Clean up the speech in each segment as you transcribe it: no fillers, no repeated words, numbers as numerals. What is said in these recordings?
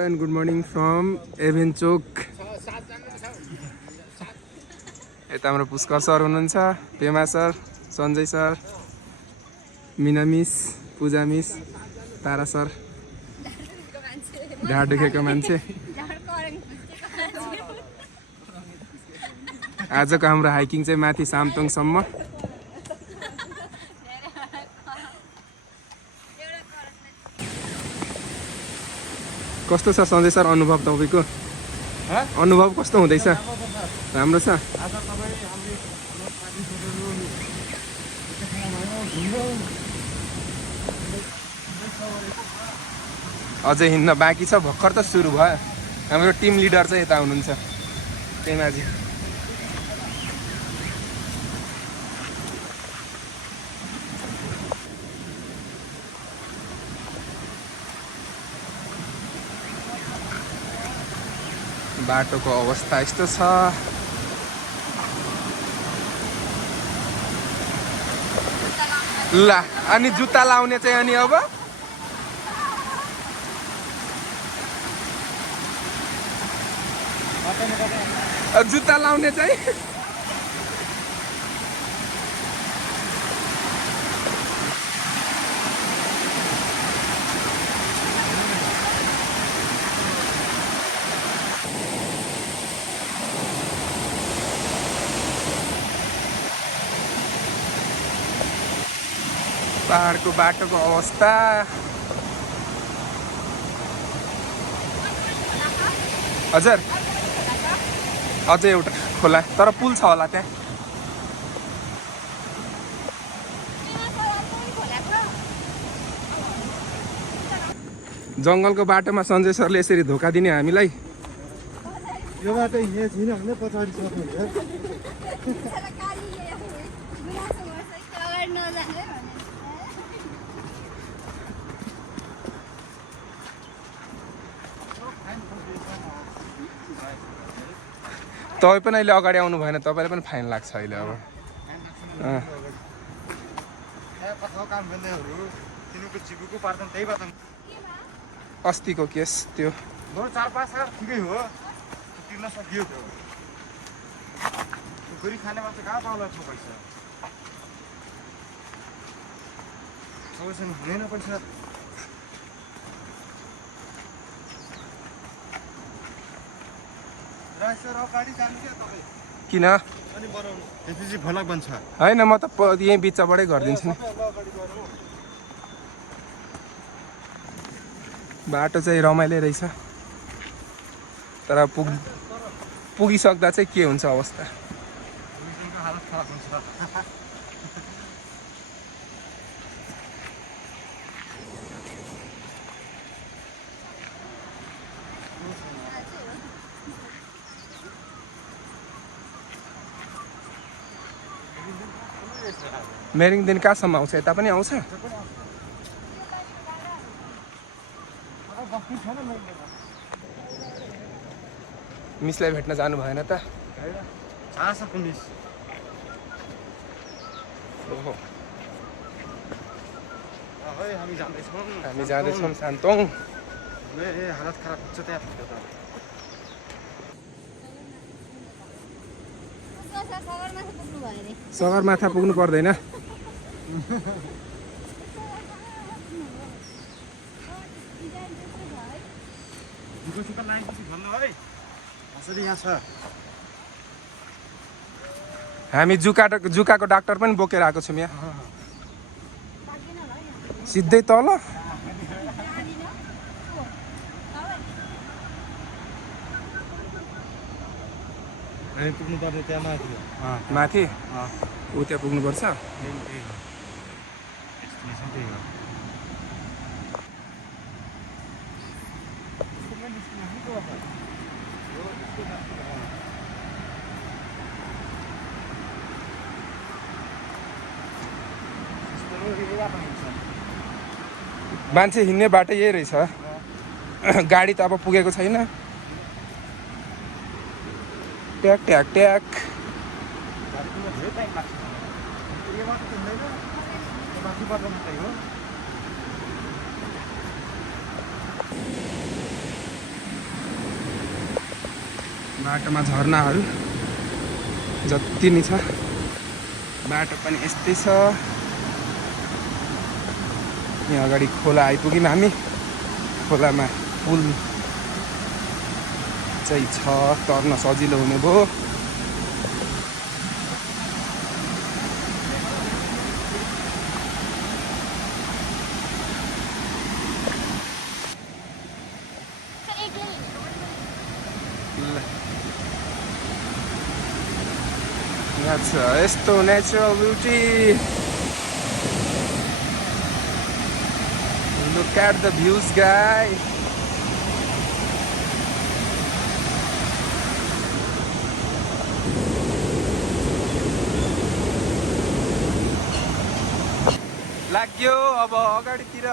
and good morning from Evenchok. यता हाम्रो Pushkar sir हुनुहुन्छ, पेमा सर, सञ्जय सर, मिना मिस, पूजा मिस, तारा sir, ढाड दुखेको मान्छे। आजको हाम्रो हाइकिङ चाहिँ माथि सामतोङसम्म। कस्तो छ सञ्जय सर अनुभव तपाईको? अनुभव कस्तो हुँदैछ? राम्रो छ। अझै हिँड्न बाँकी छ, भर्खर त सुरु भयो। हाम्रो टिम लिडर चाहिँ यता हुनुहुन्छ, पेमाजी। बाटोको अवस्था यस्तो छ। ल अनि जुत्ता लाउने चाहिँ अनि अब जुत्ता लाउने चाहिँ पहाडको बाटोको अवस्था। हजुर अझै एउटा खोला, तर पुल छ होला त्यहाँ। जङ्गलको बाटोमा सञ्जय सरले यसरी धोका दिने हामीलाई। यो बाटो हिँडे छैन भने पछाडि सक्नुहुन्छ। तपाईँ पनि अहिले अगाडि आउनु भएन, तपाईँलाई पनि फाइन लाग्छ अहिले। अब अस्तिको केस त्यो 4-5 साल ठिकै हो, तिर्न सकियो। त्यो गोरी खाने मान्छे कहाँ पाउला छ पैसा? सबैसँग हुँदैन पैसा। किन भलक बन्छ होइन, म त यहीँ बिचबाटै गरिदिन्छु नि। बाटो चाहिँ रमाइलो रहेछ, तर पुगिसक्दा चाहिँ के हुन्छ अवस्था। मेरिङदेखि कहाँसम्म आउँछ? यता पनि आउँछ? मिसलाई भेट्न जानु भएन त? ओहो, हामी जाँदैछौँ सान्तोङ। हालत खराब हुन्छ त्यहाँ। सगरमाथा पुग्नु पर्दैन। हामी जुकाको डाक्टर पनि बोकेर आएको छौँ यहाँ। सिधै तल पुग्नु पर्ने त्यहाँ माथि ऊ त्यहाँ पुग्नुपर्छ। मान्छे हिँड्ने बाटो यही रहेछ, गाडी त अब पुगेको छैन। ट्याक ट्याक ट्याक। बाटोमा झरनाहरू जति नै छ। बाटो पनि यस्तै छ। यहाँ अगाडि खोला आइपुग्यौँ हामी। खोलामा पुल चाहिँ छ, तर्न सजिलो हुने भयो। यहाँ छ यस्तो natural beauty. Look at the views, guys. लाग्यो अब अगाडितिर।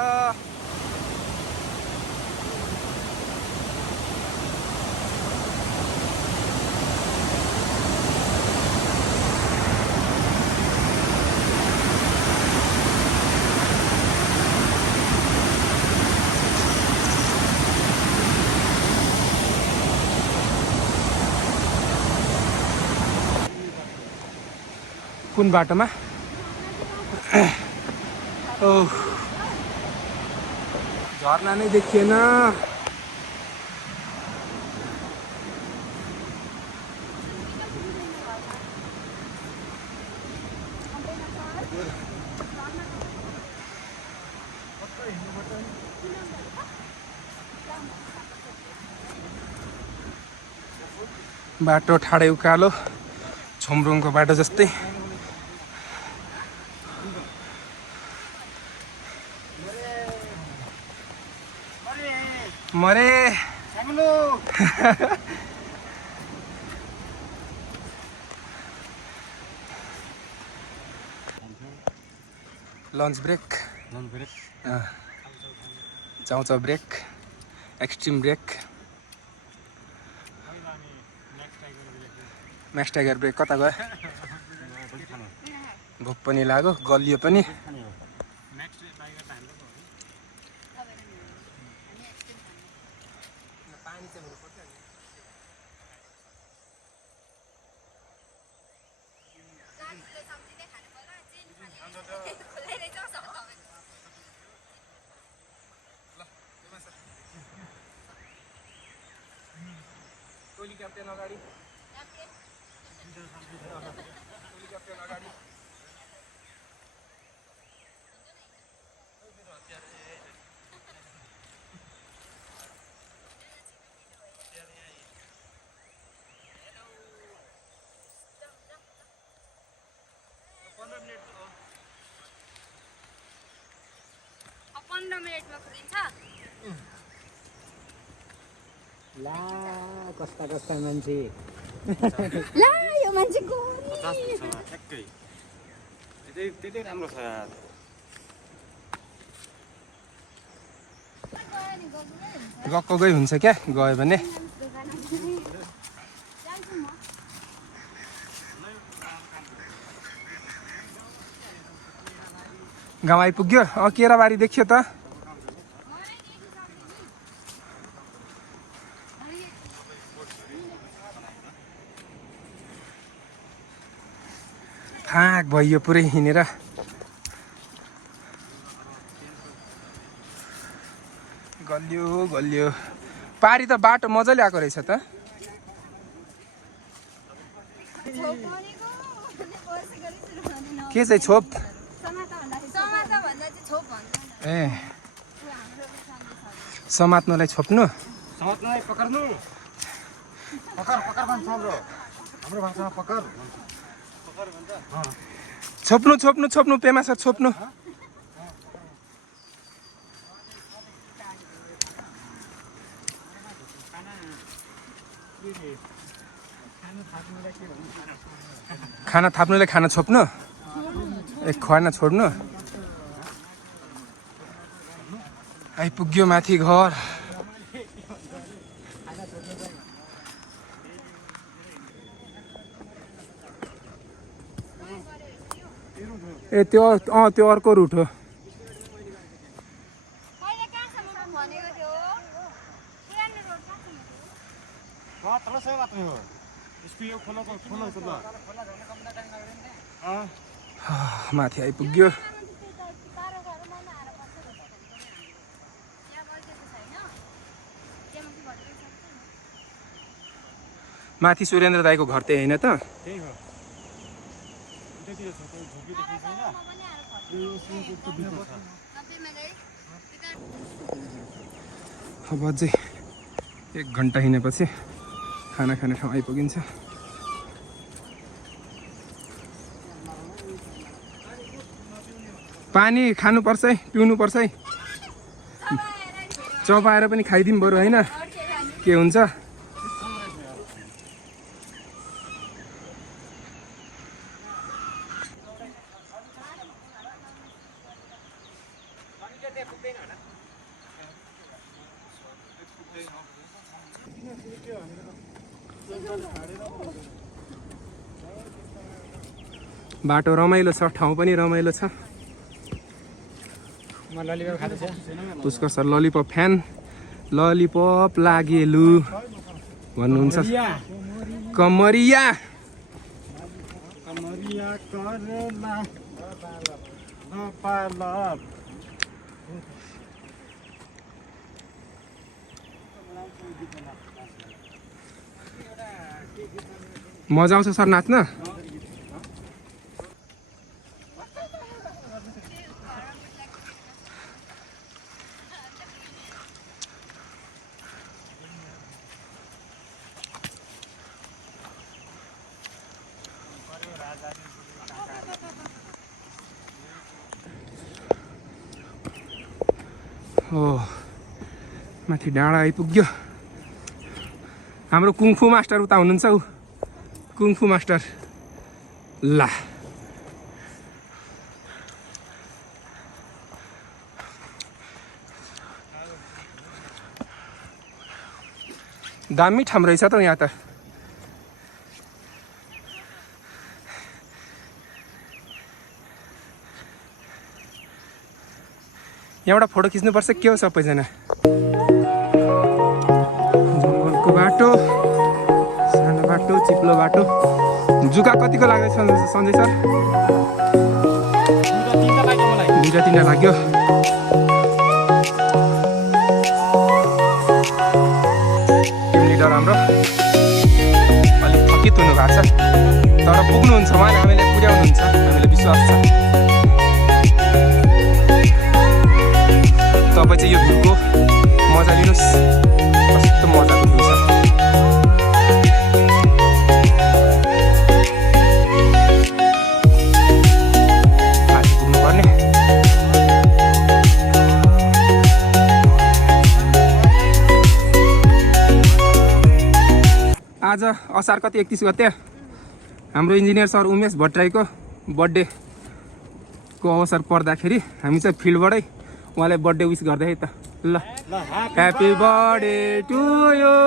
कुन बाटोमा? ओह, झर्ना नै देखिएन। बाटो ठाडै उकालो, छोमरुङको बाटो जस्तै। मरे लन्च ब्रेक, चाउचाउ break, extreme break, Max Tiger break. कता गयो? भोक पनि लाग्यो, गलियो पनि। टोली क्याप्टेन अगाडि, टोली क्याप्टेन अगाडि। अब 15 मिनेटमा खुलिन्छ। ला कस्ता कस्ता मान्छे। ला यो मान्छे को? 50 छ ठ्याक्कै। त्यतै राम्रो छ यार। गएको गई हुन्छ क्या, गयो भने। गाउँ आइपुग्यो। केराबारी देखियो त। थाक भयो पुरै हिँडेर। गलियो गलियो। पारी त बाटो मजाले आएको रहेछ त। के चाहिँ छोप? ए, समात्नुलाई छोप्नु? समात्नुलाई पकड्नु। पकड पकड भन्छ हाम्रो भाषामा पकड। पकड भन्छ। छोप्नु छोप्नु छोप्नु पेमा सर छोप्नु। खाना थाप्नुलाई खाना छोप्नु। ए खाना छोड्नु। आइपुग्यो माथि घर। ए त्यो त्यो अर्को रुट हो। मात्र से मात्र हो यसको यो खोला छ ल माथि आइपुग्यो। माथि सुरेन्द्र दाईको घर त्यही होइन त? त्यही हो त्यतिले छ त्यो झुकी देखि छैन यो सुनको भित्र छ। अब अझै 1 घन्टा हिँडेपछि खाना खाने ठाउँ आइपुगिन्छ। पानी खानुपर्छ है, पिउनुपर्छ है। चपाएर पनि खाइदिउँ बरु होइन, के हुन्छ। बाटो रमाइलो छ, ठाउँ पनि रमाइलो छ। म ललिपप खाँदैछ। Pushkar sir lollipop fan, lollipop लागेलु भन्नुहुन्छ। कमरिया कमरिया करेला नपालब मजा आउँछ सर नाच्न? हो माथि डाँडा आइपुग्यो। हाम्रो कुङफु मास्टर उता हुनुहुन्छ। ऊ कुङफु मास्टर ला दामी ठाउँ रहेछ त यहाँ त। यहाँबाट फोटो खिच्नुपर्छ के हो सबैजना। जङ्गलको बाटो, सानो बाटो, चिप्लो बाटो। जुका कतिको लाग्दैछ सञ्जय सर? 2-3 लाग्यो। टिम लिडर हाम्रो अलिक थकित हुनु भएको छ, तर पुग्नुहुन्छ उहाँले, हामीले पुर्याउनुहुन्छ, हामीले विश्वास छ। तपाईँ चाहिँ यो भ्यूको मजा लिनुहोस्, कस्तो मजाको भ्यू छ। माथि पुग्नुपर्ने। आज असार कति 31 गते हाम्रो इन्जिनियर सर उमेश भट्टराईको बर्थडेको अवसर पर्दाखेरि हामी चाहिँ फिल्डबाटै उहाँलाई बर्थडे विश गर्दै है त। ल happy birthday to you,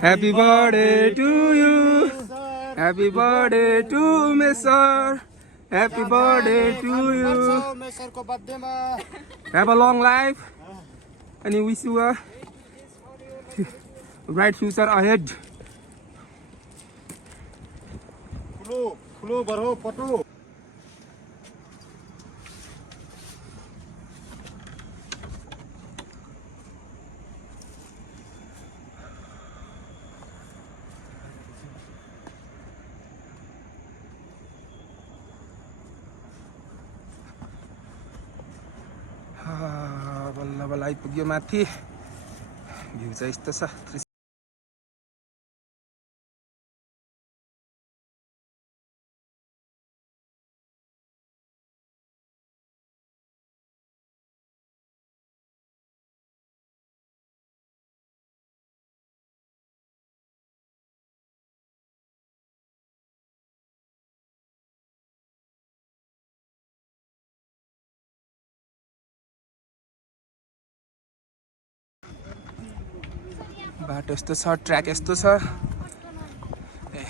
happy birthday to you, happy birthday to Umesh sir, happy birthday to you, सरको बर्थडेमा ह्याभ अ लङ लाइफ अनि wish you a bright future ahead. ठुलो बडो पटु बल्ल बल्ल आइपुग्यो माथि। भ्यू चाहिँ यस्तो छ। बाटो यस्तो छ, ट्र्याक यस्तो छ। ए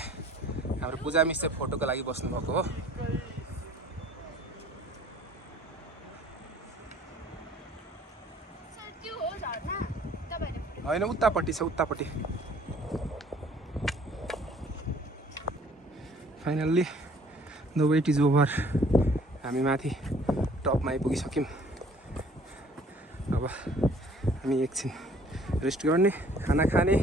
हाम्रो पूजा मिस चाहिँ फोटोको लागि बस्नु भएको हो। होइन उतापट्टि छ, उतापट्टि। Finally the wait is over. हामी माथि टपमा आइपुगिसक्यौँ। अब हामी एकछिन रेस्ट गर्ने, खाना खाने।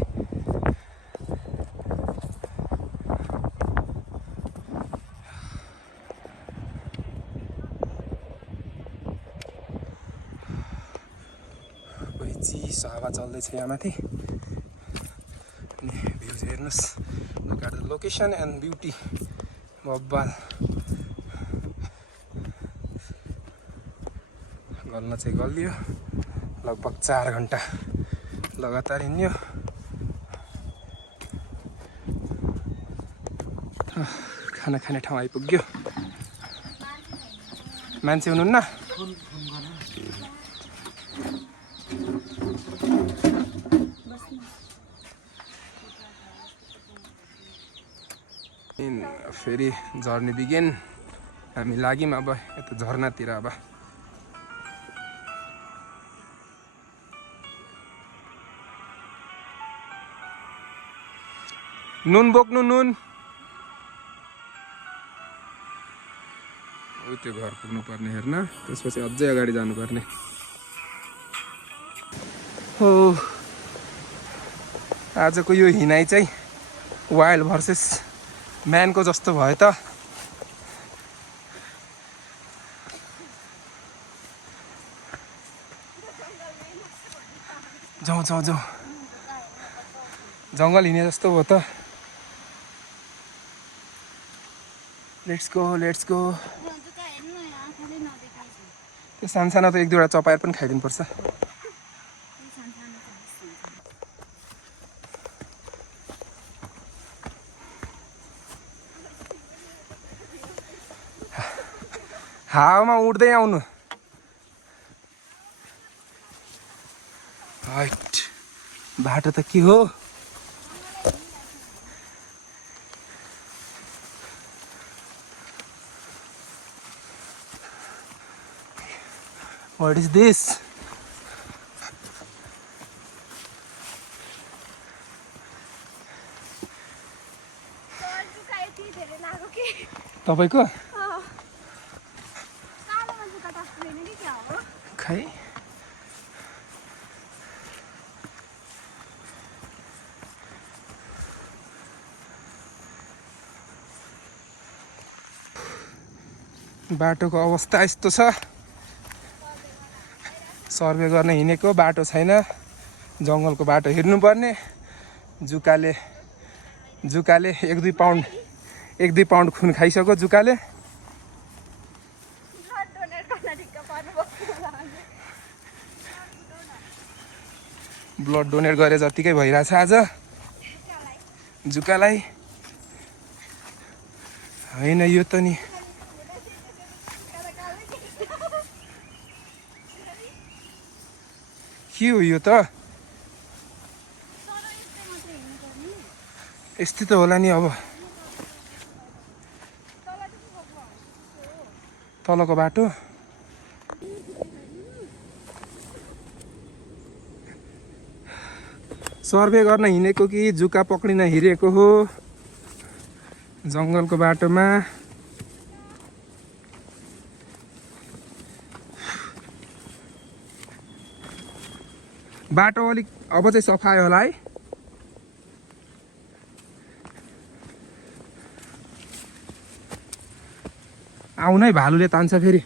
चिसो हावा चल्दैछ यहाँ माथि। अनि भ्युज हेर्नुहोस्, look at the location and beauty. बब्बाल गल्न चाहिँ गलियो। लगभग 4 घन्टा लगातार हिँड्यो। खाना खाने ठाउँ आइपुग्यो। मान्छे हुनुहुन्न? फेरि झर्नी बिगेन। हामी लाग्यौँ अब यता झरनातिर। अब नुन बोक्नु, नुन। त्यो घर पुग्नु पर्ने हेर्न, त्यसपछि अझै अगाडि जानुपर्ने हो। आजको यो हिँडाइ चाहिँ वाइल्ड भर्सेस म्यानको जस्तो भयो त। जाउँ जाउँ जाउँ, जङ्गल हिँडे जस्तो भयो त। Let's go let's go. त्यो सानसानो त 1-2 वटा चपाएर पनि खाइदिनु पर्छ। हावामा उड्दै आउनु। हाइट बाटो त के हो? What is this? तपाईको खै बाटोको अवस्था यस्तो छ। सर्वे गर्न हिँडेको बाटो छैन। जङ्गलको बाटो हिँड्नुपर्ने। जुकाले 1-2 पाउन्ड खुन खाइसक्यो जुकाले। ब्लड डोनेट गरे जतिकै भइरहेछ आज जुकालाई। होइन यो त नि के हो यो त? यस्तै त होला नि। अब तलको बाटो सर्वे गर्न हिँडेको कि जुका पक्रिन हिँडेको हो जङ्गलको बाटोमा। बाटो अलिक अब चाहिँ सफा होला है। आउनै भालुले तान्छ फेरि।